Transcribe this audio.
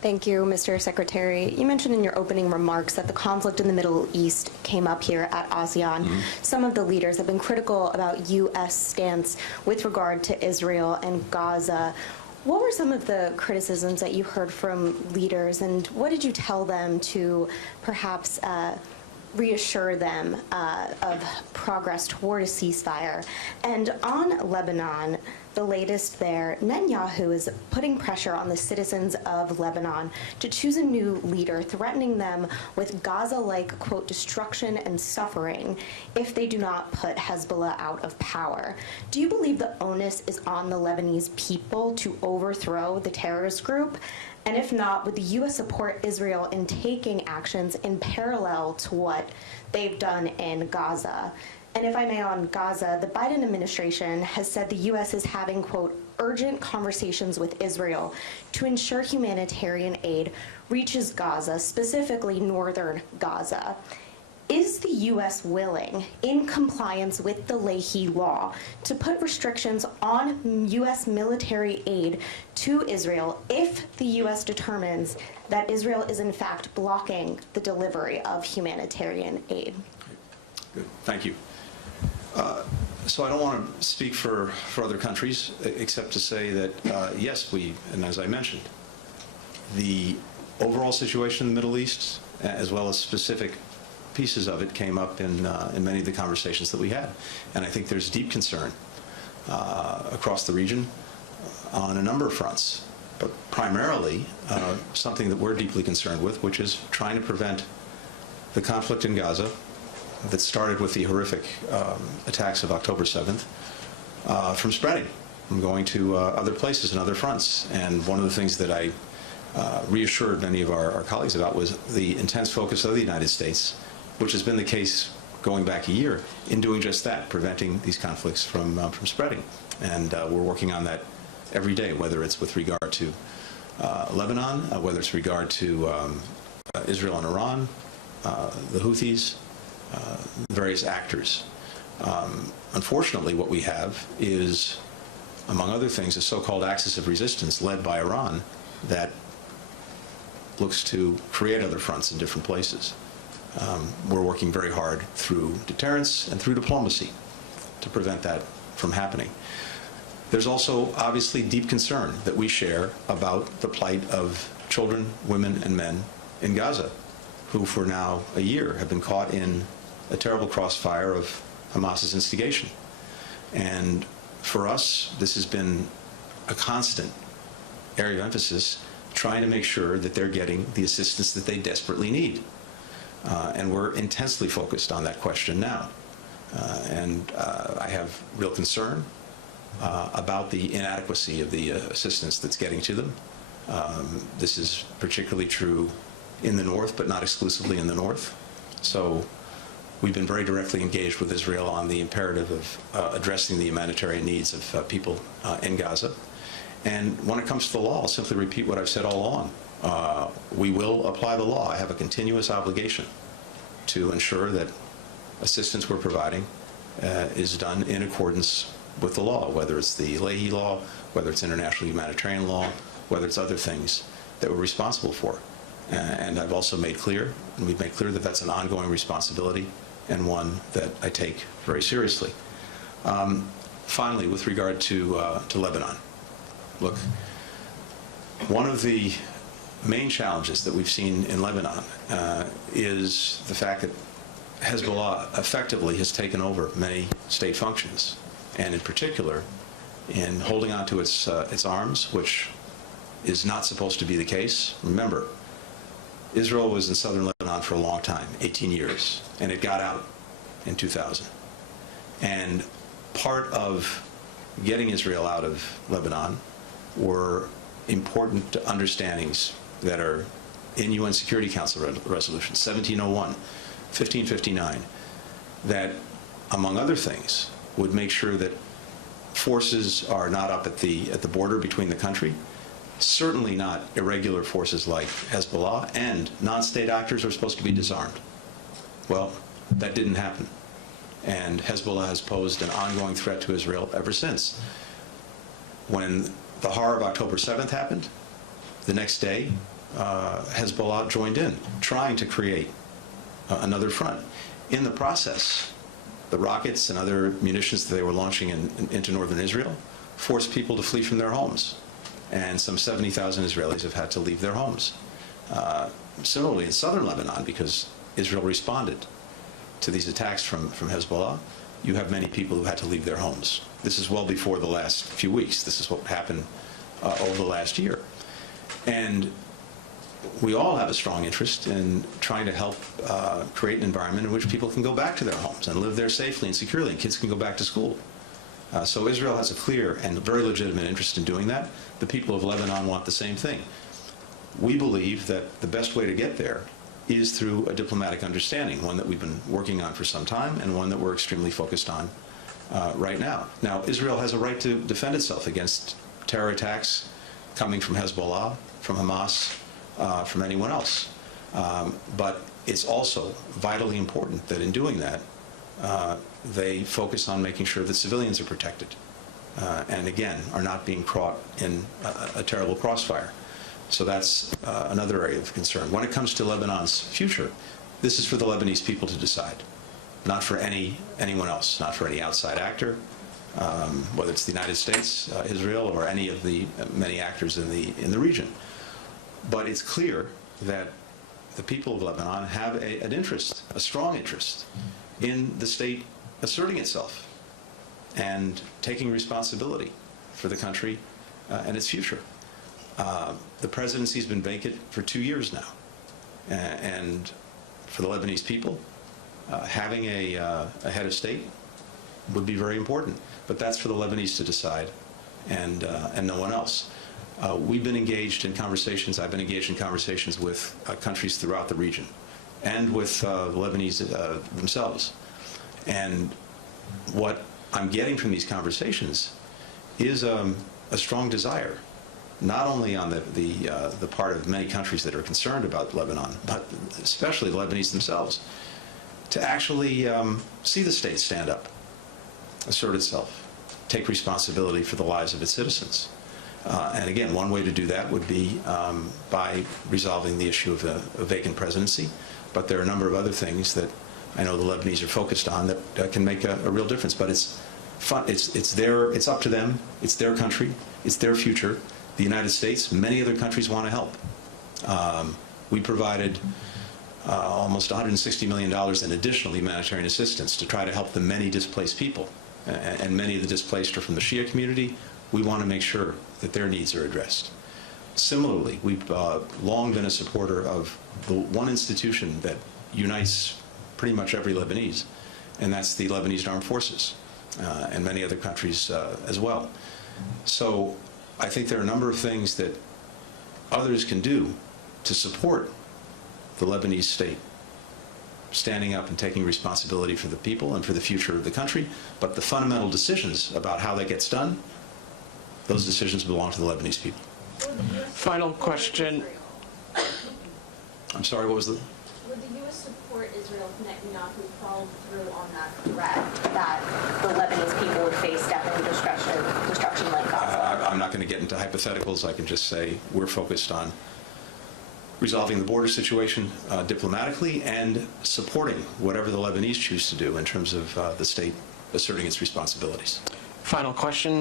Thank you, Mr. Secretary. You mentioned in your opening remarks that the conflict in the Middle East came up here at ASEAN. Some of the leaders have been critical about U.S. stance with regard to Israel and Gaza. What were some of the criticisms that you heard from leaders, and what did you tell them to perhaps reassure them of progress toward a ceasefire? And on Lebanon, the latest there, Netanyahu is putting pressure on the citizens of Lebanon to choose a new leader, threatening them with Gaza-like, quote, destruction and suffering if they do not put Hezbollah out of power. Do you believe the onus is on the Lebanese people to overthrow the terrorist group? And if not, would the U.S. support Israel in taking actions in parallel to what they've done in Gaza? And if I may, on Gaza, the Biden administration has said the U.S. is having, quote, urgent conversations with Israel to ensure humanitarian aid reaches Gaza, specifically northern Gaza. Is the U.S. willing, in compliance with the Leahy law, to put restrictions on U.S. military aid to Israel if the U.S. determines that Israel is in fact blocking the delivery of humanitarian aid? Good. Thank you. So I don't want to speak for other countries, except to say that, yes, and as I mentioned, the overall situation in the Middle East, as well as specific pieces of it, came up in many of the conversations that we had. And I think there's deep concern across the region on a number of fronts, but primarily something that we're deeply concerned with, which is trying to prevent the conflict in Gaza that started with the horrific attacks of October 7th from spreading, from going to other places and other fronts. And one of the things that I reassured many of our colleagues about was the intense focus of the United States, which has been the case going back a year, in doing just that, preventing these conflicts from spreading. And we're working on that every day, whether it's with regard to Lebanon, whether it's regard to Israel and Iran, the Houthis, various actors. Unfortunately, what we have is, among other things, a so-called axis of resistance led by Iran that looks to create other fronts in different places. We're working very hard through deterrence and through diplomacy to prevent that from happening. There's also obviously deep concern that we share about the plight of children, women, and men in Gaza, who for now a year have been caught in a terrible crossfire of Hamas's instigation. And for us, this has been a constant area of emphasis, trying to make sure that they're getting the assistance that they desperately need. And we're intensely focused on that question now. And I have real concern about the inadequacy of the assistance that's getting to them. This is particularly true in the north, but not exclusively in the north. So we've been very directly engaged with Israel on the imperative of addressing the humanitarian needs of people in Gaza. And when it comes to the law, I'll simply repeat what I've said all along. We will apply the law. I have a continuous obligation to ensure that assistance we're providing is done in accordance with the law, whether it's the Leahy law, whether it's international humanitarian law, whether it's other things that we're responsible for. And I've also made clear, and we've made clear that that's an ongoing responsibility and one that I take very seriously. Finally, with regard to Lebanon, look, one of the main challenges that we've seen in Lebanon is the fact that Hezbollah effectively has taken over many state functions, and in particular in holding on to its arms, which is not supposed to be the case. Remember, Israel was in southern Lebanon for a long time, 18 years, and it got out in 2000. And part of getting Israel out of Lebanon were important understandings that are in UN Security Council resolutions 1701, 1559, that, among other things, would make sure that forces are not up at the border between the country, certainly not irregular forces like Hezbollah, and non-state actors are supposed to be disarmed. Well, that didn't happen. And Hezbollah has posed an ongoing threat to Israel ever since. When the horror of October 7th happened, the next day, Hezbollah joined in, trying to create another front. In the process, the rockets and other munitions that they were launching into northern Israel forced people to flee from their homes. And some 70,000 Israelis have had to leave their homes. Similarly, in southern Lebanon, because Israel responded to these attacks from Hezbollah, you have many people who had to leave their homes. This is well before the last few weeks. This is what happened over the last year. And we all have a strong interest in trying to help create an environment in which people can go back to their homes and live there safely and securely, and kids can go back to school. So Israel has a clear and very legitimate interest in doing that. The people of Lebanon want the same thing. We believe that the best way to get there is through a diplomatic understanding, one that we've been working on for some time and one that we're extremely focused on right now. Now, Israel has a right to defend itself against terror attacks coming from Hezbollah, from Hamas, from anyone else. But it's also vitally important that in doing that, they focus on making sure that civilians are protected and, again, are not being caught in a terrible crossfire. So that's another area of concern. When it comes to Lebanon's future, this is for the Lebanese people to decide, not for anyone else, not for any outside actor, whether it's the United States, Israel, or any of the many actors in the region. But it's clear that the people of Lebanon have an interest, a strong interest, in the state asserting itself and taking responsibility for the country and its future. The presidency's been vacant for 2 years now, and for the Lebanese people, having a head of state would be very important. But that's for the Lebanese to decide, and no one else. We've been engaged in conversations. I've been engaged in conversations with countries throughout the region, and with the Lebanese themselves. And what I'm getting from these conversations is a strong desire, not only on the part of many countries that are concerned about Lebanon, but especially the Lebanese themselves, to actually see the state stand up, assert itself, take responsibility for the lives of its citizens. And again, one way to do that would be by resolving the issue of a vacant presidency. But there are a number of other things that I know the Lebanese are focused on that can make a real difference. But it's fun. It's up to them. It's their country. It's their future. The United States, many other countries want to help. We provided almost $160 million in additional humanitarian assistance to try to help the many displaced people. And many of the displaced are from the Shia community. We want to make sure that their needs are addressed. Similarly, we've long been a supporter of the one institution that unites pretty much every Lebanese, and that's the Lebanese Armed Forces, and many other countries as well. So I think there are a number of things that others can do to support the Lebanese state standing up and taking responsibility for the people and for the future of the country. But the fundamental decisions about how that gets done, those decisions belong to the Lebanese people. Final question. I'm sorry, what was the... Would the U.S. support Israel if Netanyahu followed through on that threat that the Lebanese people would face death and destruction like Gaza? I'm not going to get into hypotheticals. I can just say we're focused on resolving the border situation diplomatically and supporting whatever the Lebanese choose to do in terms of the state asserting its responsibilities. Final question.